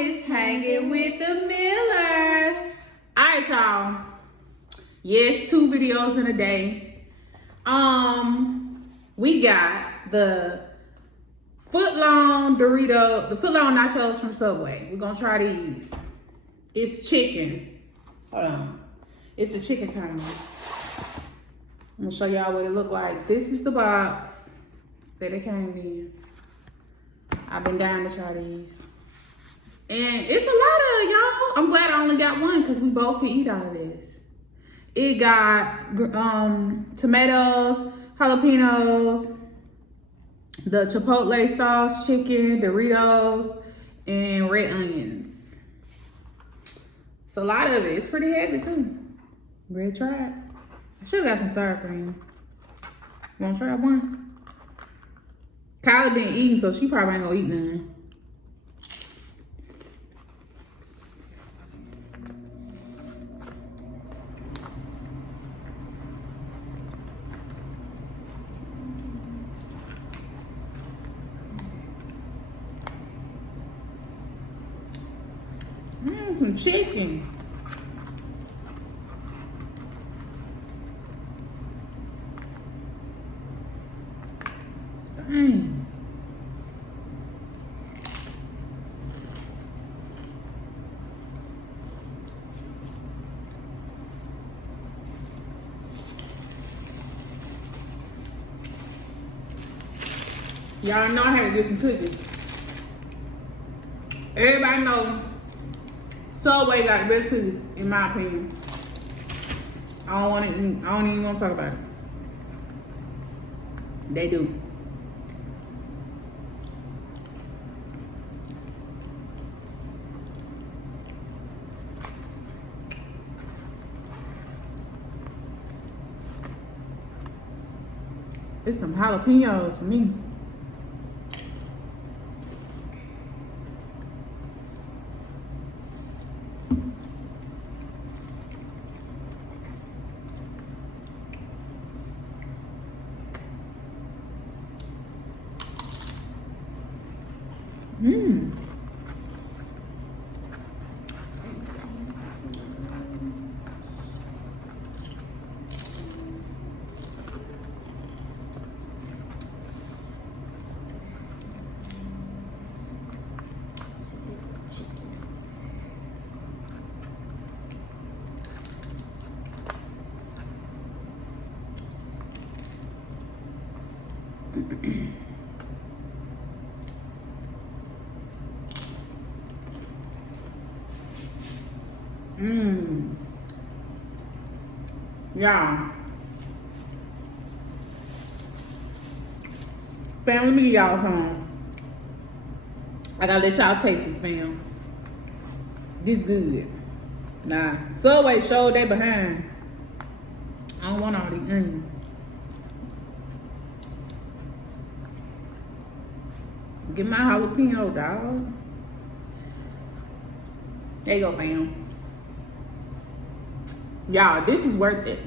It's hanging with the Millers. Alright, y'all. Yes, 2 videos in a day. We got the Footlong Dorito, the Footlong Nachos from Subway. We're gonna try these. It's chicken. Hold on. It's a chicken kind. I'm gonna show y'all what it look like. This is the box that it came in. I've been dying to try these. And it's a lot of y'all. I'm glad I only got one because we both can eat out of this. It got tomatoes, jalapenos, the chipotle sauce, chicken, Doritos, and red onions. It's a lot of it. It's pretty heavy too. Ready to try it? I should have got some sour cream. Want to try one? Kylie been eating, so she probably ain't gonna eat none. Some chicken. Dang. Y'all know I had to get some cookies. Everybody know Subway got the best cookies, in my opinion. I don't even want to talk about it. They do. It's some jalapenos for me. Y'all. Fam, let me get y'all home. I gotta let y'all taste this, fam. This good. Nah, Subway showed they behind. I don't want all these onions. Get my jalapeno, dog. There you go, fam. Y'all, this is worth it.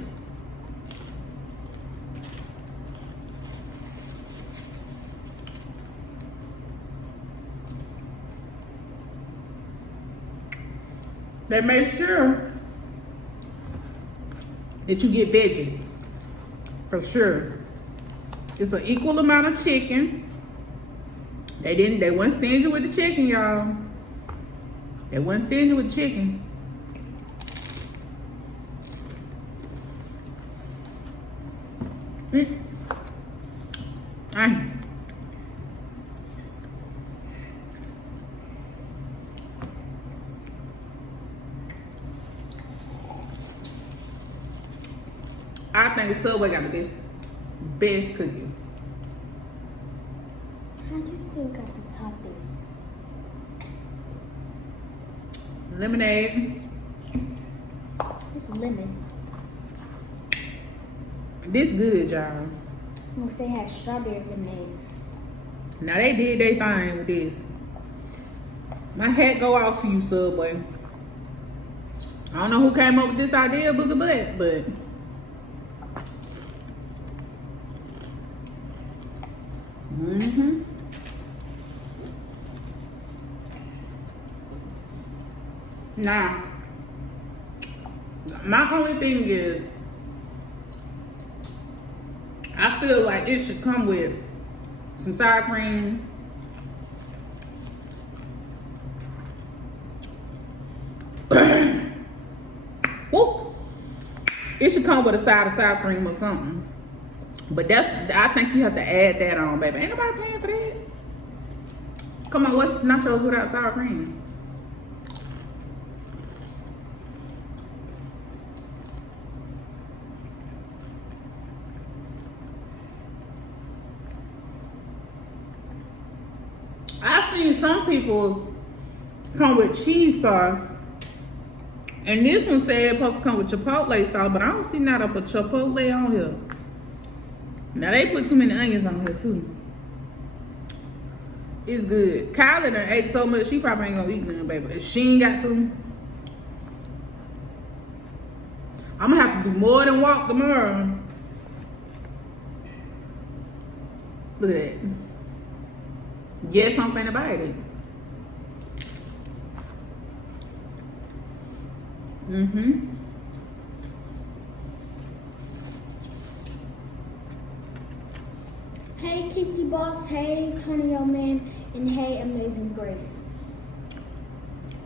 They make sure that you get veggies. For sure. It's an equal amount of chicken. They weren't stingy with the chicken, y'all. They weren't stingy with the chicken. I think Subway got the best cookie. How you still got the toppings? Lemonade. It's lemon. This good, y'all. I'm gonna say it has strawberry lemonade. Now they did their thing with this. My hat go out to you, Subway. I don't know who came up with this idea, Booger Butt, but Now, my only thing is, I feel like it should come with some sour cream, whoop. It should come with a side of sour cream or something. But I think you have to add that on, baby. Ain't nobody paying for that. Come on, what's nachos without sour cream? I've seen some people's come with cheese sauce. And this one said it's supposed to come with chipotle sauce, but I don't see not up a chipotle on here. Now they put too many onions on here too. It's good. Kylie done ate so much, she probably ain't gonna eat none, baby. If she ain't got to, I'm gonna have to do more than walk tomorrow. Look at that. Yes, I'm finna bite it. Hey, Kiki Boss. Hey, Tony Yo Man. And hey, Amazing Grace.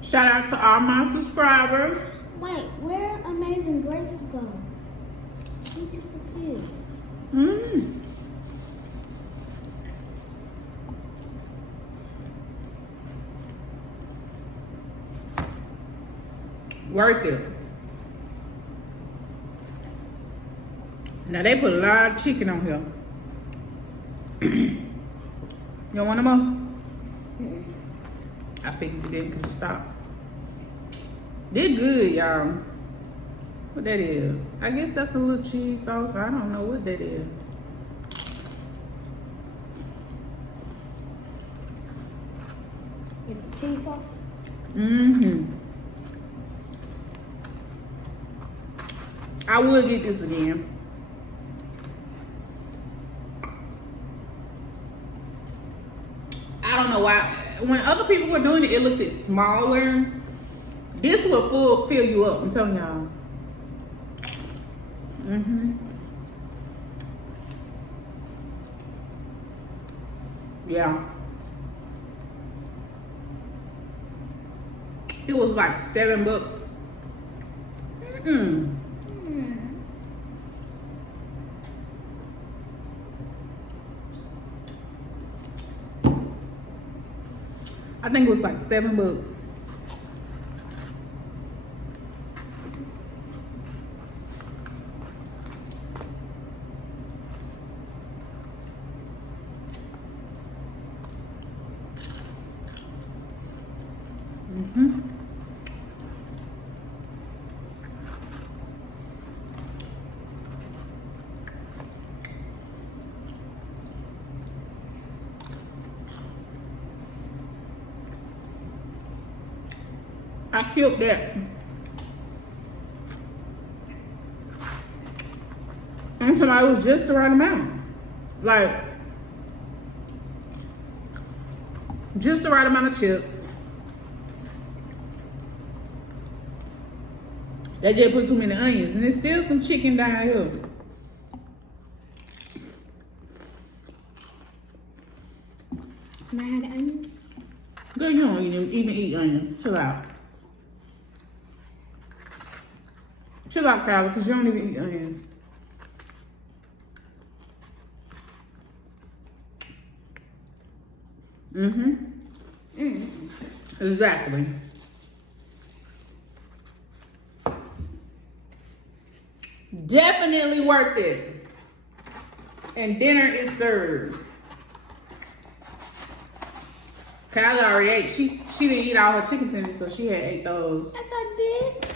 Shout out to all my subscribers. Wait, where Amazing Grace go? He disappeared. Worth it. Now they put a lot of chicken on here. You want them more? I figured you didn't because you stopped. They're good, y'all. What that is? I guess that's a little cheese sauce. I don't know what that is. It's the cheese sauce? I would get this again. I don't know why. When other people were doing it, it looked smaller. This will fill you up. I'm telling y'all. Yeah. It was like $7. I think it was like $7. I killed that. And somebody was just the right amount. Like, just the right amount of chips. They just put too many onions. And there's still some chicken down here. Can I have the onions? Girl, you don't even eat onions. Chill out. Chill out, Kyla, because you don't even eat onions. Exactly. Definitely worth it. And dinner is served. Kyla already ate. She didn't eat all her chicken tenders, so she had ate those. Yes, I did.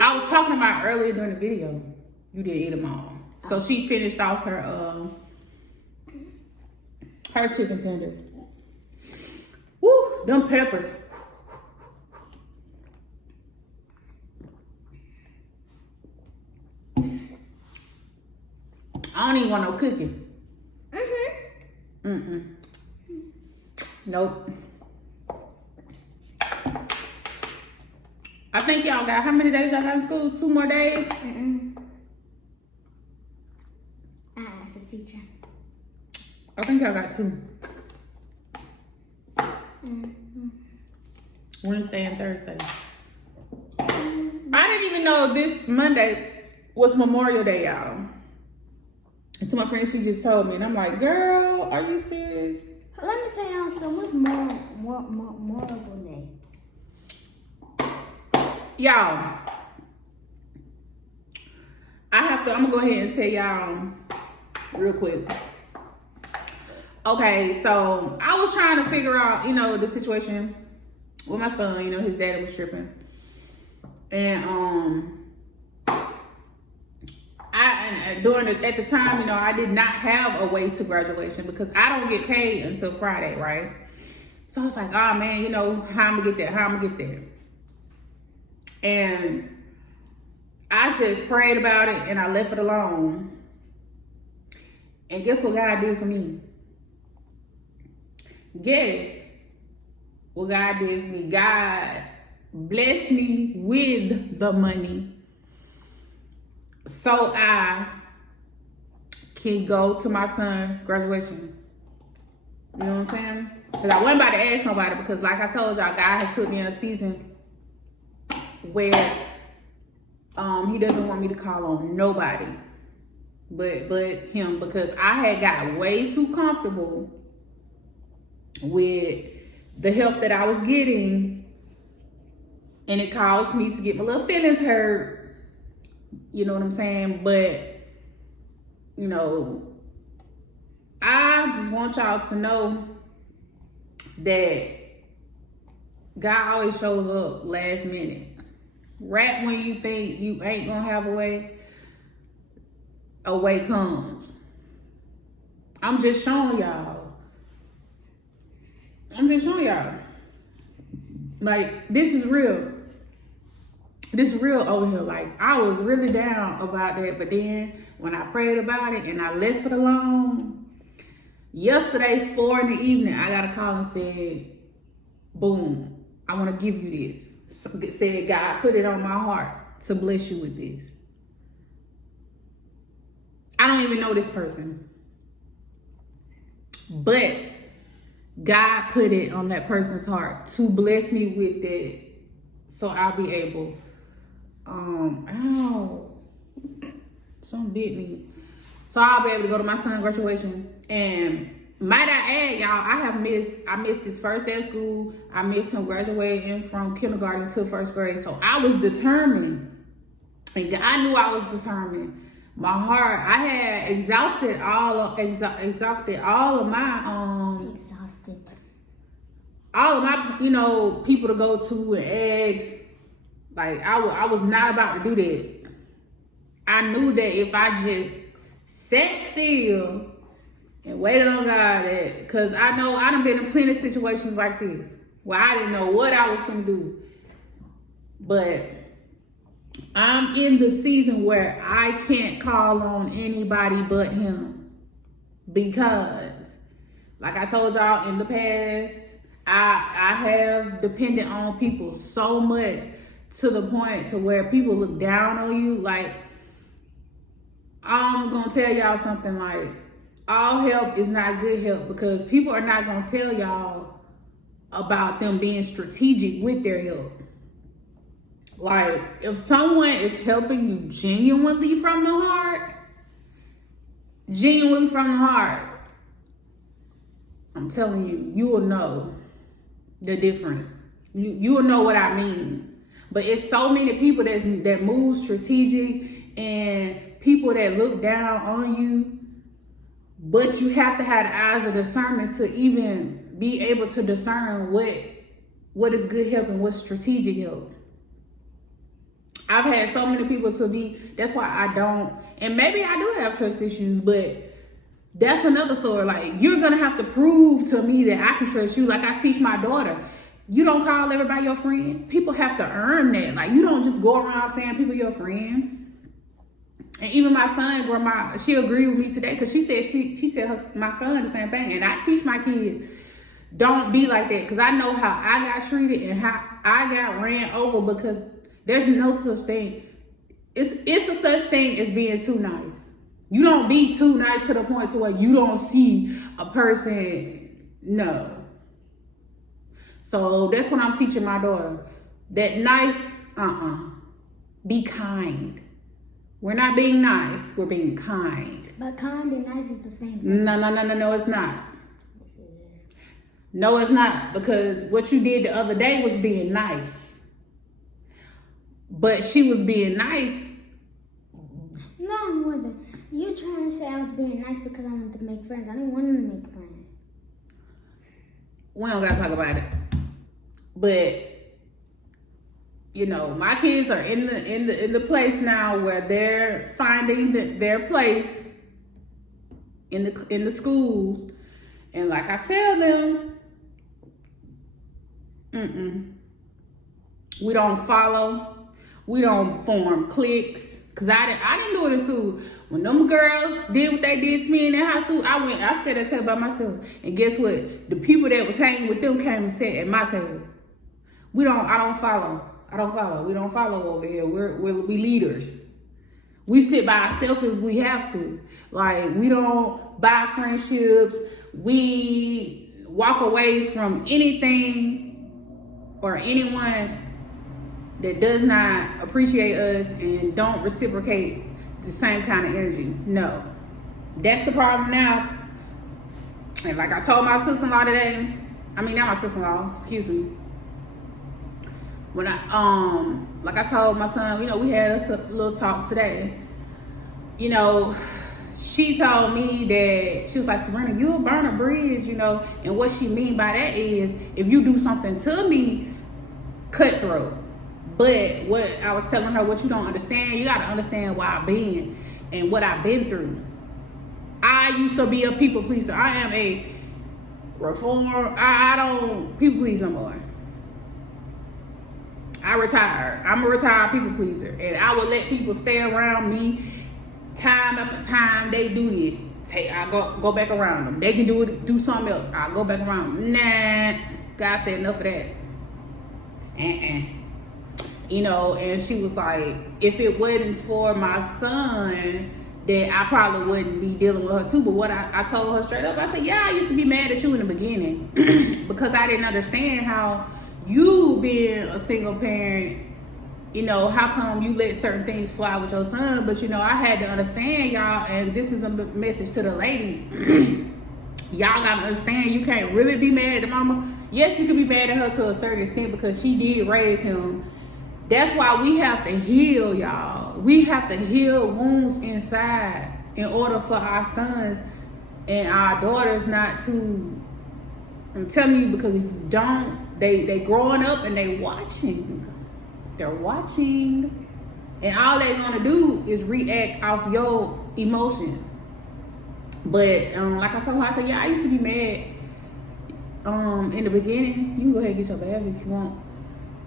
I was talking about earlier during the video. You didn't eat them all. So she finished off her chicken tenders. Woo, them peppers. I don't even want no cooking. Nope. I think y'all got, how many days y'all got in school? 2 more days? I asked the teacher. I think y'all got 2. Wednesday and Thursday. I didn't even know this Monday was Memorial Day, y'all. And to my friend, she just told me, and I'm like, girl, are you serious? Let me tell y'all something. What's Memorial Day? Y'all, I'm gonna go ahead and tell y'all real quick. Okay, so I was trying to figure out, the situation with my son. His daddy was tripping. And at the time, I did not have a way to graduation because I don't get paid until Friday, right? So I was like, oh man, how I'm gonna get there. And I just prayed about it and I left it alone. And guess what God did for me? Guess what God did for me? God blessed me with the money so I can go to my son's graduation. You know what I'm saying? Because I wasn't about to ask nobody because like I told y'all, God has put me in a season where he doesn't want me to call on nobody but him, because I had got way too comfortable with the help that I was getting, and it caused me to get my little feelings hurt. You know what I'm saying? But I just want y'all to know that God always shows up last minute. Right when you think you ain't gonna have a way comes. I'm just showing y'all. Like, this is real. This is real over here. Like, I was really down about that, but then when I prayed about it and I left it alone, yesterday, 4 in the evening, I got a call and said, boom, I want to give you this. So it said, God put it on my heart to bless you with this. I don't even know this person, but God put it on that person's heart to bless me with it, so I'll be able, something bit me. So I'll be able to go to my son's graduation. And might I add, y'all, I missed his first day of school. I missed him graduating from kindergarten to 1st grade. So I was determined, and I knew I was determined. My heart, I had exhausted all of my people to go to and ask. Like, I was not about to do that. I knew that if I just sat still and waited on God, because I know I done been in plenty of situations like this where I didn't know what I was going to do. But I'm in the season where I can't call on anybody but him, because like I told y'all in the past, I have depended on people so much to the point to where people look down on you. Like, I'm gonna tell y'all something, like, all help is not good help, because people are not gonna tell y'all about them being strategic with their help. Like, if someone is helping you genuinely from the heart, I'm telling you, you will know the difference. You will know what I mean. But it's so many people that move strategic, and people that look down on you, but you have to have the eyes of discernment to even be able to discern what is good help and what's strategic help. I've had so many people that's why I don't, and maybe I do have trust issues, but that's another story. Like, you're gonna have to prove to me that I can trust you. Like I teach my daughter, you don't call everybody your friend. People have to earn that. Like, you don't just go around saying people your friend. And even my son, grandma, she agreed with me today, because she said she tell my son the same thing. And I teach my kids, don't be like that, because I know how I got treated and how I got ran over, because There's no such thing. It's a such thing as being too nice. You don't be too nice to the point to where you don't see a person. No. So that's what I'm teaching my daughter. That nice, be kind. We're not being nice, we're being kind. But kind and nice is the same thing. No, it's not. No, it's not. Because what you did the other day was being nice. But she was being nice. No, I wasn't. You're trying to say I was being nice because I wanted to make friends. I didn't want to make friends. We don't gotta talk about it. But you know, my kids are in the place now where they're finding their place in the schools, and like I tell them, we don't follow, we don't form cliques, cause I didn't do it in school. When them girls did what they did to me in that high school, I sat at a table by myself, and guess what? The people that was hanging with them came and sat at my table. I don't follow. We don't follow over here. We leaders. We sit by ourselves if we have to. Like, we don't buy friendships. We walk away from anything or anyone that does not appreciate us and don't reciprocate the same kind of energy. No. That's the problem now. And like I told my sister-in-law today, not my sister-in-law, excuse me. When like I told my son, we had a little talk today. She told me that, she was like, Serena, you'll burn a bridge, and what she mean by that is, if you do something to me, cutthroat. But what I was telling her, what you don't understand, you got to understand where I've been and what I've been through. I used to be a people pleaser. I am a reformer. I don't people please no more. I retired. I'm a retired people pleaser. And I would let people stay around me time after time. They do this. I go back around them. They can do something else. I'll go back around them. Nah. God said enough of that. And she was like, if it wasn't for my son, that I probably wouldn't be dealing with her too. But what I told her straight up, I said, yeah, I used to be mad at you in the beginning because I didn't understand how you being a single parent, how come you let certain things fly with your son? But, I had to understand, y'all, and this is a message to the ladies. Y'all got to understand, you can't really be mad at mama. Yes, you can be mad at her to a certain extent because she did raise him. That's why we have to heal, y'all. We have to heal wounds inside in order for our sons and our daughters not to, I'm telling you, because if you don't, they growing up and they watching. They're watching. And all they're gonna do is react off your emotions. But like I told her, I said, yeah, I used to be mad in the beginning. You can go ahead and get your bag if you want.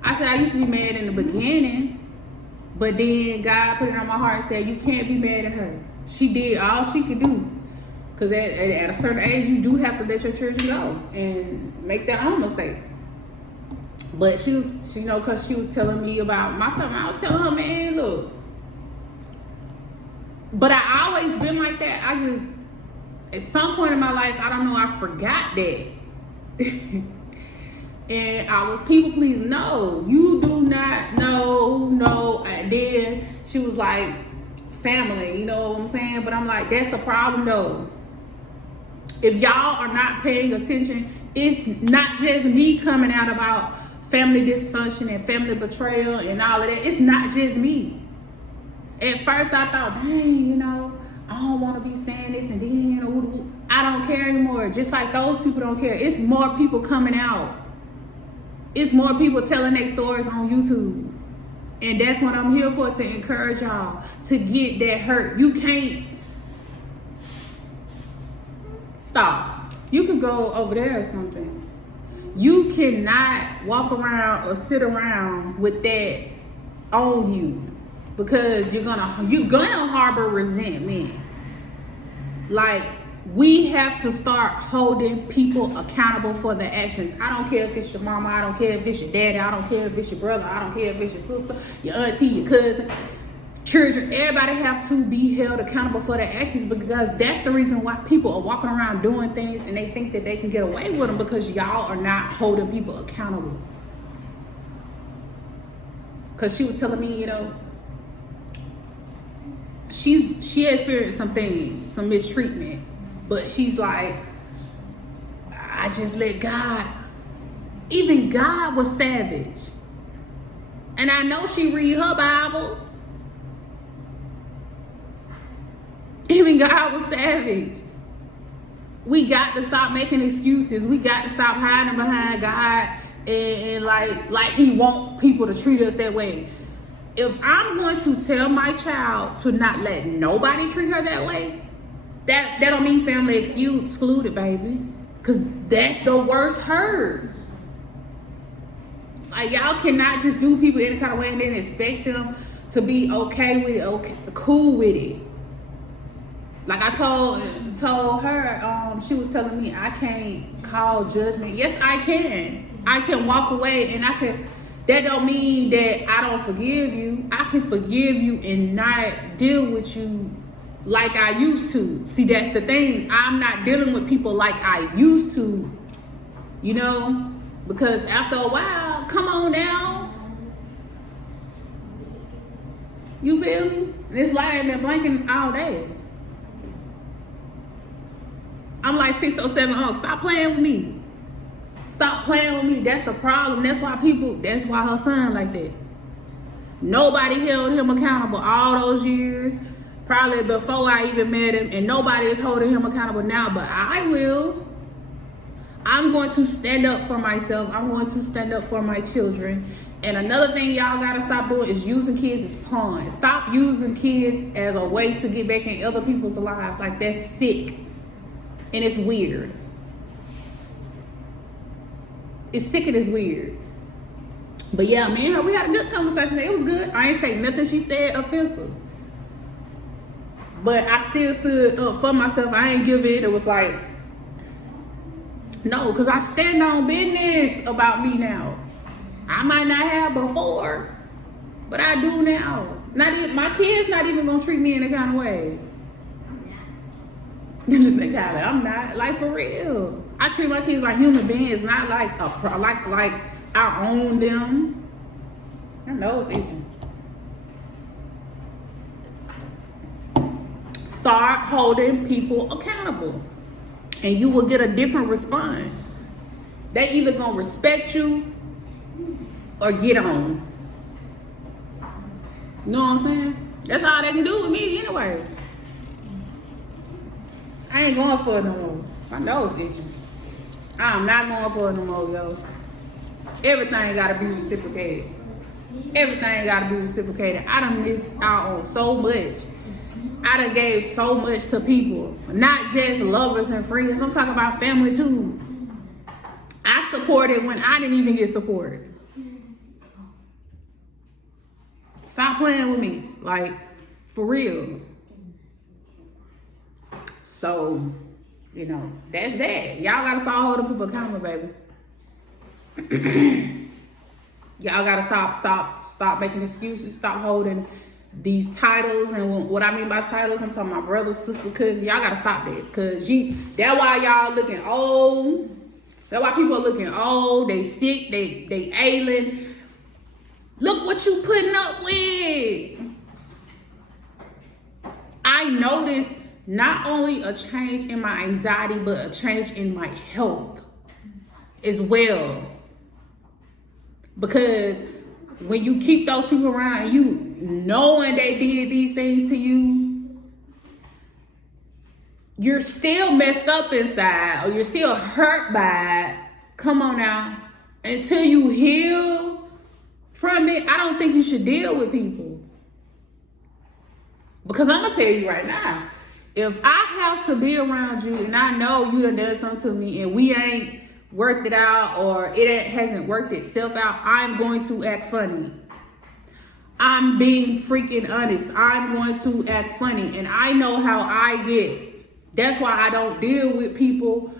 I said I used to be mad in the beginning, but then God put it on my heart and said, you can't be mad at her. She did all she could do. Because at a certain age, you do have to let your children go and make their own mistakes. But she was, because she was telling me about my family, I was telling her, man, look. But I always been like that. I just, at some point in my life, I don't know, I forgot that. And I was people pleasing. No, you do not. No. And then she was like, family, you know what I'm saying? But I'm like, that's the problem though. If y'all are not paying attention, it's not just me coming out about family dysfunction and family betrayal and all of that. It's not just me. At first I thought, dang, I don't want to be saying this, and then, I don't care anymore. Just like those people don't care. It's more people coming out. It's more people telling their stories on YouTube. And that's what I'm here for, to encourage y'all to get that hurt. You can't stop. You could go over there or something. You cannot walk around or sit around with that on you, because you're gonna harbor resentment. Like, We have to start holding people accountable for their actions. I don't care if it's your mama, I don't care if it's your daddy, I don't care if it's your brother, I don't care if it's your sister, your auntie, your cousin, children. Everybody have to be held accountable for their actions, because that's the reason why people are walking around doing things and they think that they can get away with them, because y'all are not holding people accountable. Because she was telling me, you know, she experienced some things, some mistreatment. But she's like, I just let God. Even God was savage. And I know she read her Bible. Even God was savage. We got to stop making excuses. We got to stop hiding behind God and like he want people to treat us that way. If I'm going to tell my child to not let nobody treat her that way, that don't mean family excluded, baby. Because that's the worst hurt. Like, y'all cannot just do people any kind of way and then expect them to be okay with it, okay, cool with it. Like I told her, she was telling me I can't call judgment. Yes, I can. I can walk away and I can. That don't mean that I don't forgive you. I can forgive you and not deal with you like I used to. See, that's the thing. I'm not dealing with people like I used to, you know, because after a while, come on now. You feel me? This light ain't been blinking all day. I'm like 607, stop playing with me. Stop playing with me. That's the problem. That's why her son like that. Nobody held him accountable all those years. Probably before I even met him, and nobody is holding him accountable now, but I will. I'm going to stand up for myself. I'm going to stand up for my children. And another thing y'all gotta stop doing is using kids as pawns. Stop using kids as a way to get back in other people's lives. Like, that's sick. And it's weird. It's sick and it's weird. But yeah, man, we had a good conversation. It was good. I ain't take nothing she said offensive. But I still stood up for myself. I ain't give it. It was like, no, because I stand on business about me now. I might not have before, but I do now. Not even, my kids not even gonna treat me in a kind of way. This thing, I'm not, like, for real. I treat my kids like human beings, not like like I own them. I know it's itching. Start holding people accountable, and you will get a different response. They either gonna respect you or get on. You know what I'm saying? That's all they can do with me anyway. I ain't going for it no more. My nose itching. I'm not going for it no more, yo. Everything gotta be reciprocated. Everything gotta be reciprocated. I done missed out on so much. I done gave so much to people. Not just lovers and friends. I'm talking about family too. I supported when I didn't even get supported. Stop playing with me. Like, for real. So, you know, that's that. Y'all gotta start holding people accountable, baby. Y'all gotta stop making excuses. Stop holding these titles. And what I mean by titles, I'm talking about brother, sister, cousin. Y'all gotta stop that. Cause that's why y'all looking old. That's why people are looking old. They sick. They ailing. Look what you putting up with. I noticed not only a change in my anxiety, but a change in my health as well. Because when you keep those people around and you knowing they did these things to you, you're still messed up inside, or you're still hurt by it. Come on now. Until you heal from it, I don't think you should deal with people. Because I'm going to tell you right now, if I have to be around you and I know you done something to me and we ain't worked it out, or it hasn't worked itself out, I'm going to act funny. I'm being freaking honest. I'm going to act funny, and I know how I get. That's why I don't deal with people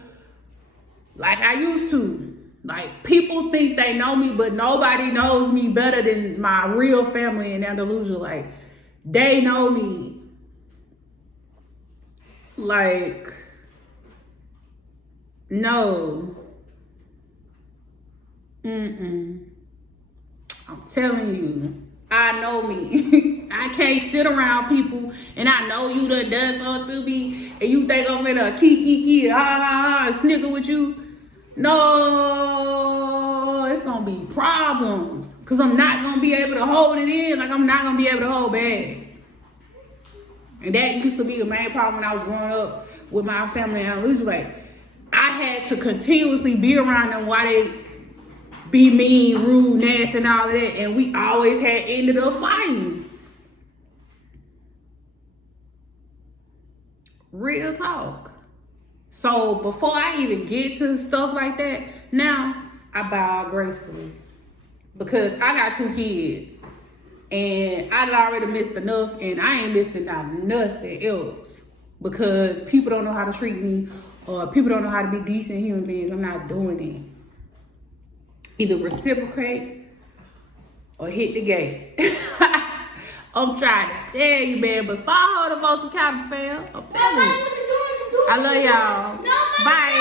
like I used to. Like, people think they know me, but nobody knows me better than my real family in Andalusia. Like, they know me. Like, no. I'm telling you, I know me. I can't sit around people and I know you done something to me and you think I'm gonna kiki, snicker with you. No, it's gonna be problems. Cause I'm not gonna be able to hold it in. Like, I'm not gonna be able to hold back. And that used to be the main problem when I was growing up with my family. And it was like, I had to continuously be around them while they be mean, rude, nasty, and all of that. And we always had ended up fighting. Real talk. So before I even get to stuff like that, now I bow gracefully. Because I got 2 kids. And I already missed enough, and I ain't missing out nothing else. Because people don't know how to treat me, or people don't know how to be decent human beings. I'm not doing it. Either reciprocate or hit the gate. I'm trying to tell you, man, but start holding folks accountable, fam. I'm telling you. I love y'all. Bye.